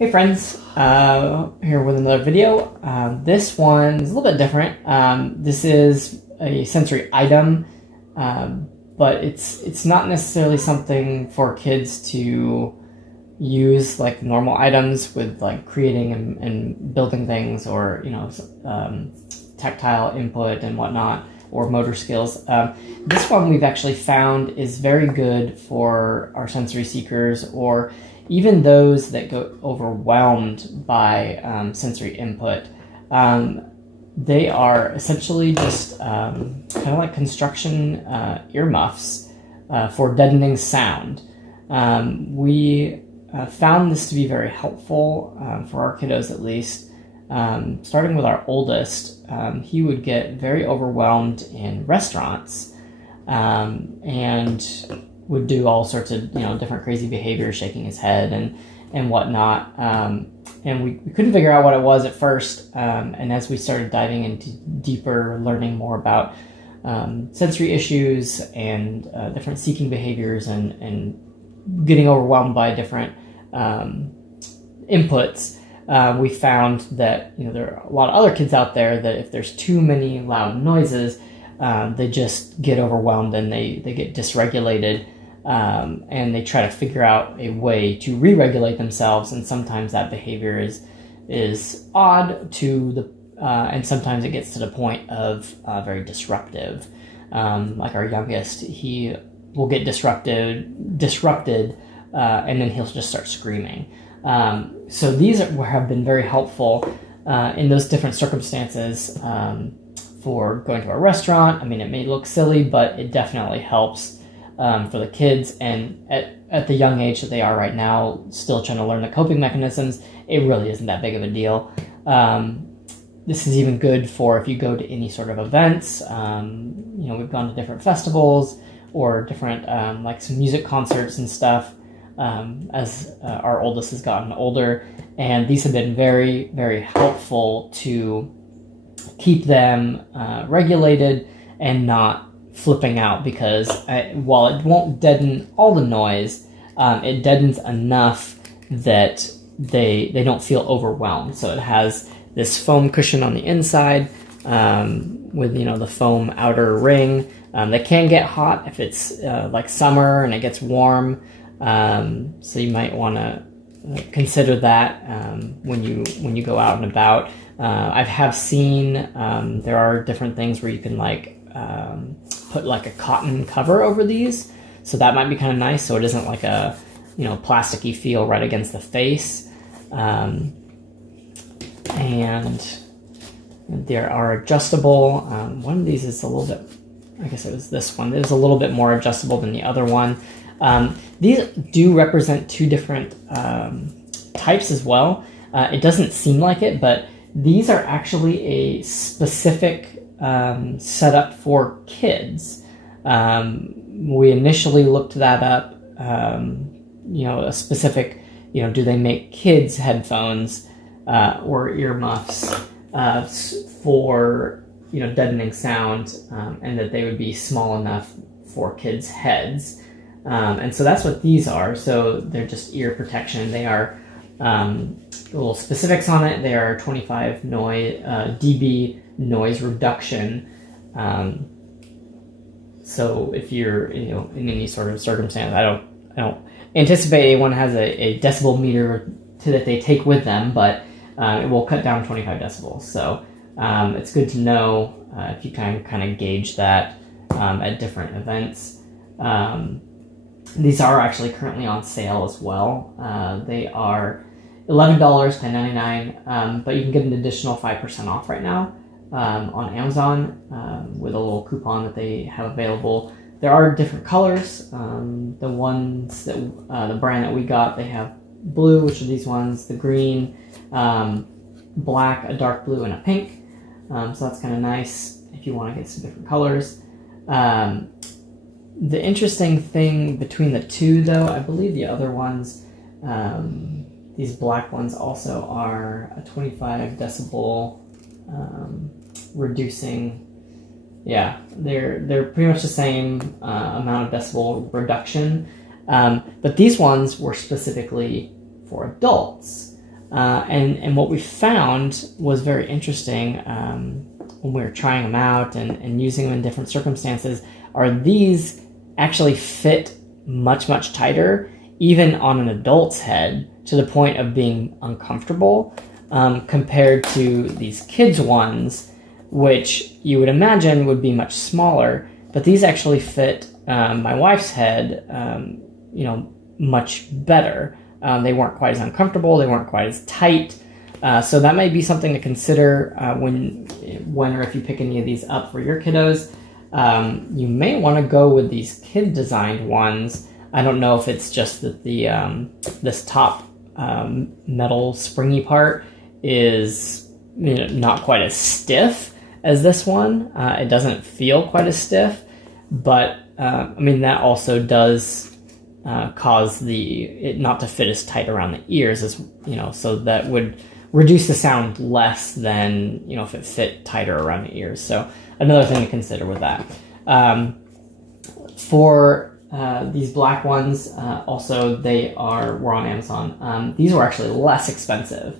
Hey friends, here with another video. This one is a little bit different. This is a sensory item, but it's not necessarily something for kids to use like normal items with like creating and building things, or tactile input and whatnot, or motor skills. This one we've actually found is very good for our sensory seekers, or even those that go overwhelmed by sensory input. They are essentially just kind of like construction earmuffs for deadening sound. We found this to be very helpful for our kiddos, at least. Starting with our oldest, he would get very overwhelmed in restaurants and would do all sorts of different crazy behaviors, shaking his head and whatnot. And we couldn't figure out what it was at first. And as we started diving into deeper, learning more about sensory issues and different seeking behaviors and getting overwhelmed by different inputs, we found that there are a lot of other kids out there that if there's too many loud noises, they just get overwhelmed and they get dysregulated, and they try to figure out a way to re-regulate themselves, and sometimes that behavior is odd to the and sometimes it gets to the point of very disruptive. Like our youngest, he will get disrupted, and then he'll just start screaming. So these have been very helpful in those different circumstances for going to a restaurant. I mean, it may look silly, but it definitely helps for the kids. And at the young age that they are right now, still trying to learn the coping mechanisms, it really isn't that big of a deal. This is even good for if you go to any sort of events. We've gone to different festivals or different like some music concerts and stuff. As our oldest has gotten older, and these have been very, very helpful to keep them regulated and not flipping out, because while it won't deaden all the noise, it deadens enough that they don't feel overwhelmed. So it has this foam cushion on the inside with the foam outer ring. They can get hot if it's like summer and it gets warm. So you might want to consider that when you go out and about. I have seen there are different things where you can like put like a cotton cover over these, so that might be kind of nice, so it isn't like a plasticky feel right against the face. And there are adjustable. One of these is a little bit, I guess it was this one. It was a little bit more adjustable than the other one. These do represent two different types as well. It doesn't seem like it, but these are actually a specific setup for kids. We initially looked that up, a specific, do they make kids headphones or earmuffs for, deadening sound, and that they would be small enough for kids' heads. And so that's what these are. So they're just ear protection. They are little specifics on it. They are 25 dB noise reduction. So if you're in any sort of circumstance, I don't anticipate anyone has a decibel meter that they take with them, but it will cut down 25 decibels. So it's good to know if you kind of gauge that at different events. These are actually currently on sale as well. They are $11, $10.99, but you can get an additional 5% off right now on Amazon with a little coupon that they have available. There are different colors. The ones that the brand that we got, they have blue, which are these ones, the green, black, a dark blue, and a pink. So that's kind of nice if you want to get some different colors. The interesting thing between the two, though, I believe the other ones, these black ones also are a 25 decibel reducing. Yeah, they're pretty much the same amount of decibel reduction, but these ones were specifically for adults. And what we found was very interesting when we were trying them out and using them in different circumstances, are these actually fit much, much tighter, even on an adult's head, to the point of being uncomfortable, compared to these kids' ones, which you would imagine would be much smaller, but these actually fit my wife's head, much better. They weren't quite as uncomfortable, they weren't quite as tight, so that might be something to consider when or if you pick any of these up for your kiddos. You may want to go with these kid-designed ones. I don't know if it's just that this top metal springy part is not quite as stiff as this one. It doesn't feel quite as stiff, but that also does cause it not to fit as tight around the ears, as so that would reduce the sound less than if it fit tighter around the ears. So another thing to consider with that. For these black ones, also were on Amazon. These were actually less expensive,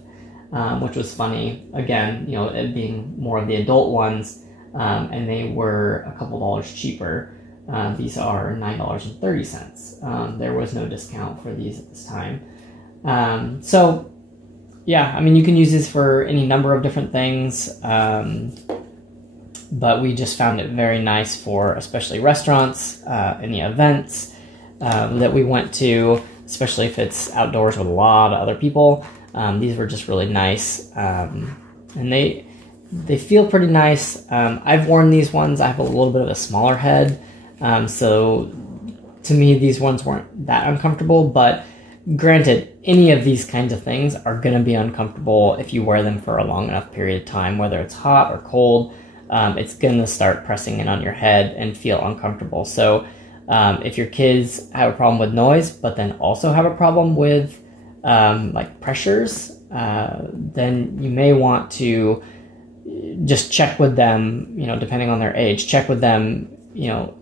which was funny. Again, it being more of the adult ones, and they were a couple dollars cheaper. These are $9.30. There was no discount for these at this time. So yeah, you can use this for any number of different things, but we just found it very nice for especially restaurants, any events that we went to, especially if it's outdoors with a lot of other people. These were just really nice, and they feel pretty nice. I've worn these ones. I have a little bit of a smaller head, so to me these ones weren't that uncomfortable, but granted, any of these kinds of things are going to be uncomfortable if you wear them for a long enough period of time, whether it's hot or cold. It's going to start pressing in on your head and feel uncomfortable. So if your kids have a problem with noise, but then also have a problem with like pressures, then you may want to just check with them, depending on their age, check with them,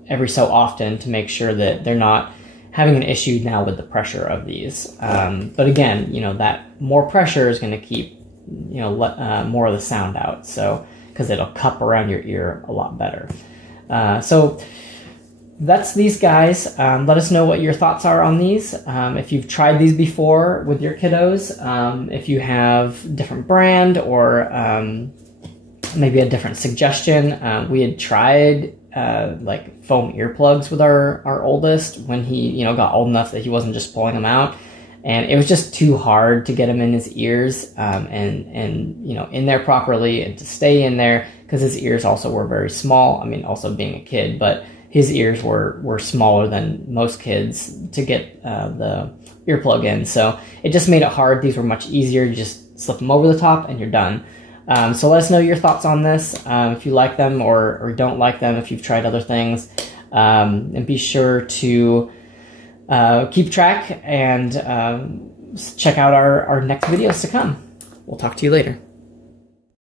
every so often to make sure that they're not having an issue now with the pressure of these. But again, that more pressure is going to keep, more of the sound out. So, because it'll cup around your ear a lot better. So that's these guys. Let us know what your thoughts are on these. If you've tried these before with your kiddos, if you have different brand or maybe a different suggestion. We had tried like foam earplugs with our oldest when he got old enough that he wasn't just pulling them out, and it was just too hard to get him in his ears and in there properly and to stay in there, because his ears also were very small. Also being a kid, but his ears were smaller than most kids to get the earplug in, so it just made it hard. These were much easier. You just slip them over the top and you're done. So let us know your thoughts on this, if you like them or don't like them, if you've tried other things, and be sure to keep track and check out our next videos to come. We'll talk to you later.